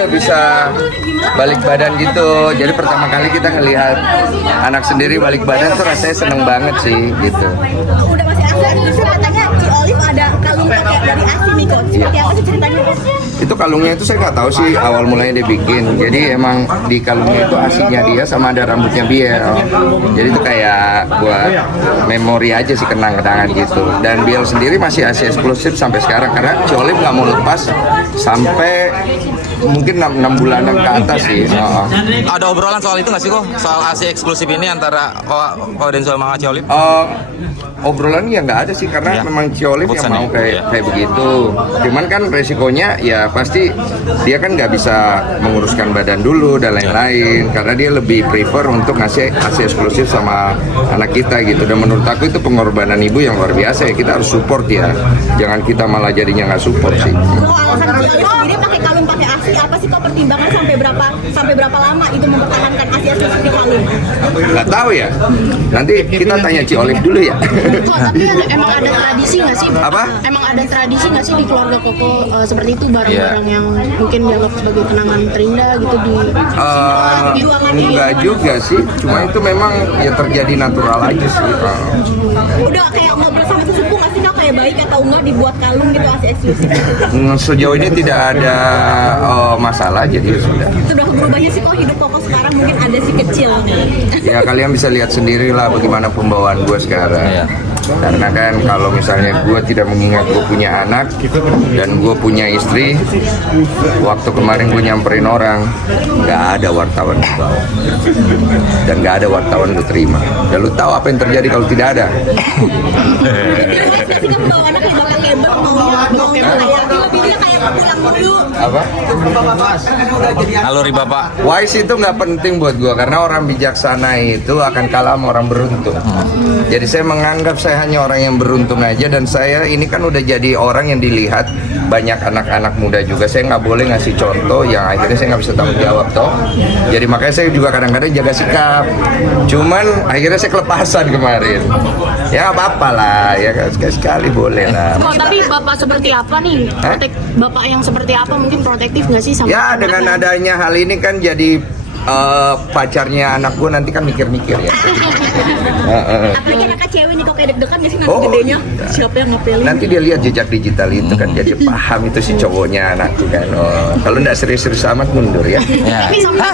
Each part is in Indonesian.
udah bisa balik badan gitu. Jadi pertama kali kita ngelihat anak sendiri balik badan tuh rasanya seneng banget sih gitu. Udah masih asli, justru katanya Ci Olive ada kalung pakai dari asli nih kok. Seperti apa sih ceritanya? Itu kalungnya itu saya nggak tahu sih awal mulanya dia bikin. Jadi emang di kalungnya itu aslinya dia sama ada rambutnya Biel. Jadi itu kayak buat memori aja sih, kenang-kenangan gitu. Dan Biel sendiri masih Asia eksklusif sampai sekarang karena Ci Olive nggak mau lepas sampai mungkin 6 bulanan ke atas sih. Ada obrolan soal itu nggak sih kok? Soal AC eksklusif ini antara Ko Denso sama Ci Olive? Obrolan ya nggak ada sih karena Iya. memang Ci Olive yang Keputusan mau ya. kayak begitu. Cuman kan resikonya ya pasti dia kan nggak bisa menguruskan badan dulu dan lain-lain karena dia lebih prefer untuk ngasih eksklusif sama anak kita gitu. Dan menurut aku itu pengorbanan ibu yang luar biasa ya, kita harus support ya. Jangan kita malah jadinya nggak support sih. Kalau alasan Ci Olive sendiri pakai kalung pakai asli, apa sih kok pertimbangan sampai berapa lama itu mempertahankan asli eksklusif di kalung? Nggak tahu ya. Nanti kita tanya Ci Olive dulu ya. Kok tapi emang ada tradisi nggak sih? Apa? Emang ada tradisi nggak sih di keluarga Koko seperti itu barang-barang yang mungkin dianggap sebagai kenangan terindah gitu di Enggak juga sih, cuma itu memang ya terjadi natural aja sih. Udah kayak ngobrol sama sesepuh nggak sih kok kayak baik atau enggak dibuat kalung gitu asli eksklusif? Sejauh ini tidak ada masalah jadi sudah. Sudah berubahnya sih kok hidup Koko sekarang mungkin ada si kecil nih. Ya kalian bisa lihat sendiri lah bagaimana pembawaan gue sekarang. Iya. Karena kan kalau misalnya gue tidak mengingat gue punya anak dan gue punya istri, waktu kemarin gue nyamperin orang, nggak ada wartawan di bawah dan nggak ada wartawan gue terima. Dan lu tahu apa yang terjadi kalau tidak ada? Pasti kan bawa anak di bakal lebar mau kayak dia kayak pulang dulu. Apa? Naluri Bapak. Wise itu nggak penting buat gue karena orang bijaksana itu akan kalah sama orang beruntung. Jadi saya menganggap saya hanya orang yang beruntung aja dan saya ini kan udah jadi orang yang dilihat banyak anak-anak muda juga. Saya nggak boleh ngasih contoh yang akhirnya saya nggak bisa tanggung jawab toh. Jadi makanya saya juga kadang-kadang jaga sikap. Cuman akhirnya saya kelepasan kemarin. Ya nggak apa-apa lah, ya sekali-sekali boleh lah. Oh, tapi bapak seperti apa nih? Bapak yang seperti apa mungkin protektif nggak sih sama Ya dengan anaknya? adanya hal ini kan jadi pacarnya anak gue nanti kan mikir-mikir ya. Apalagi anak cewek nih kok kayak deg-degan nggak sih nanti Oh, gedenya iya. siapa yang ngapelin? Nanti dia lihat jejak digital itu kan jadi paham itu si cowoknya anakku kan. Oh, kalau nggak serius-serius amat mundur ya. Ya. Tapi sampai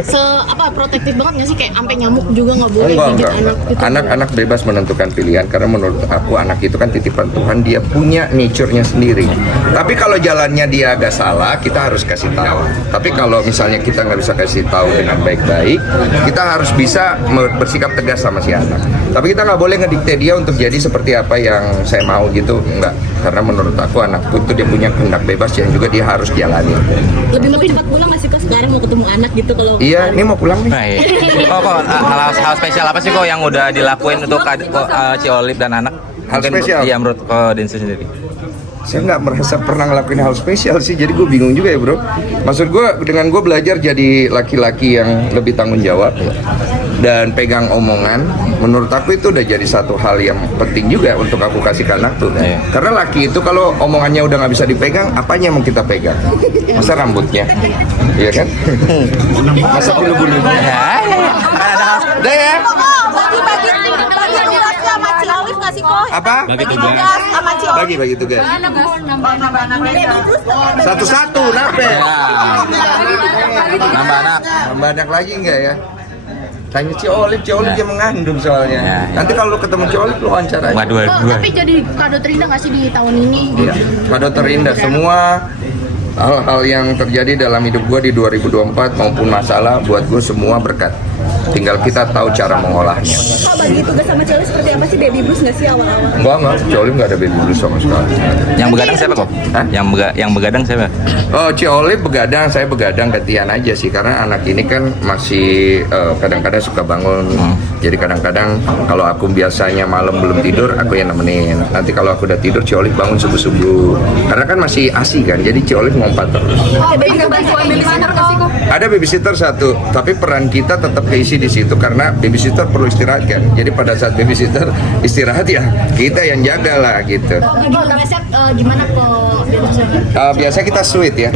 se apa protektif banget nggak sih kayak sampai nyamuk juga nggak boleh Enggak, gigit enggak. anak gitu. Anak-anak bebas menentukan pilihan karena menurut aku anak itu kan titipan Tuhan, dia punya nature-nya sendiri. Tapi kalau jalannya dia agak salah, kita harus kasih tahu. Tapi kalau misalnya kita nggak bisa kasih tahu dengan baik-baik, kita harus bisa bersikap tegas sama si anak. Tapi kita nggak boleh ngedikte dia untuk jadi seperti apa yang saya mau gitu, enggak. Karena menurut aku anakku itu dia punya kehendak bebas yang juga dia harus jalani. Lebih cepat pulang nggak sih kok sekarang mau ketemu anak gitu kalau? Iya, ini mau pulang nih. Nah, iya. Kok hal spesial apa sih kok yang udah dilakuin untuk Ci Olive dan anak? Hal Mungkin spesial? Iya menurut Ko Denso sendiri. Saya nggak merasa pernah ngelakuin hal spesial sih, jadi gue bingung juga ya bro. Maksud gue dengan gue belajar jadi laki-laki yang lebih tanggung jawab dan pegang omongan, menurut aku itu udah jadi satu hal yang penting juga untuk aku kasih ke anak tuh. Iya. Karena laki itu kalau omongannya udah nggak bisa dipegang, apanya mau kita pegang? Masa rambutnya, iya kan? Masa bulu-bulunya? Udah ya? Bagi tugas sama Ci Olive nggak sih kok? Apa? Bagi tugas sama Ci Olive. Bagi tugas. Satu-satu, nape? Ya. Nambah anak. Nambah anak lagi nggak ya? Tanya Ci Olive dia mengandung soalnya. Ya. Nanti kalau lu ketemu Ci Olive lu wawancara. Waduh, Tapi jadi kado terindah nggak sih di tahun ini? Iya. Kado terindah semua hal-hal yang terjadi dalam hidup gue di 2024 maupun masalah buat gue semua berkat. Tinggal kita tahu cara mengolahnya. Kok bagi tugas sama Ci Olive seperti apa sih, baby blues nggak sih awal-awal? Enggak, Ci Olive nggak ada baby blues sama sekali. Yang begadang siapa kok? Hah? Yang begadang siapa? Oh, Ci Olive begadang, saya begadang gantian aja sih karena anak ini kan masih kadang-kadang suka bangun. Jadi kadang-kadang kalau aku biasanya malam belum tidur, aku yang nemenin. Nanti kalau aku udah tidur, Ci Olive bangun subuh-subuh. Karena kan masih ASI kan, jadi Ci Olive ngompat terus. Bisa bantuan babysitter nggak sih kok? Ada babysitter satu, tapi peran kita tetap keisi di situ karena babysitter perlu istirahat kan. Jadi pada saat babysitter istirahat ya kita yang jaga lah gitu. Gimana kok? Biasa kita sweet ya.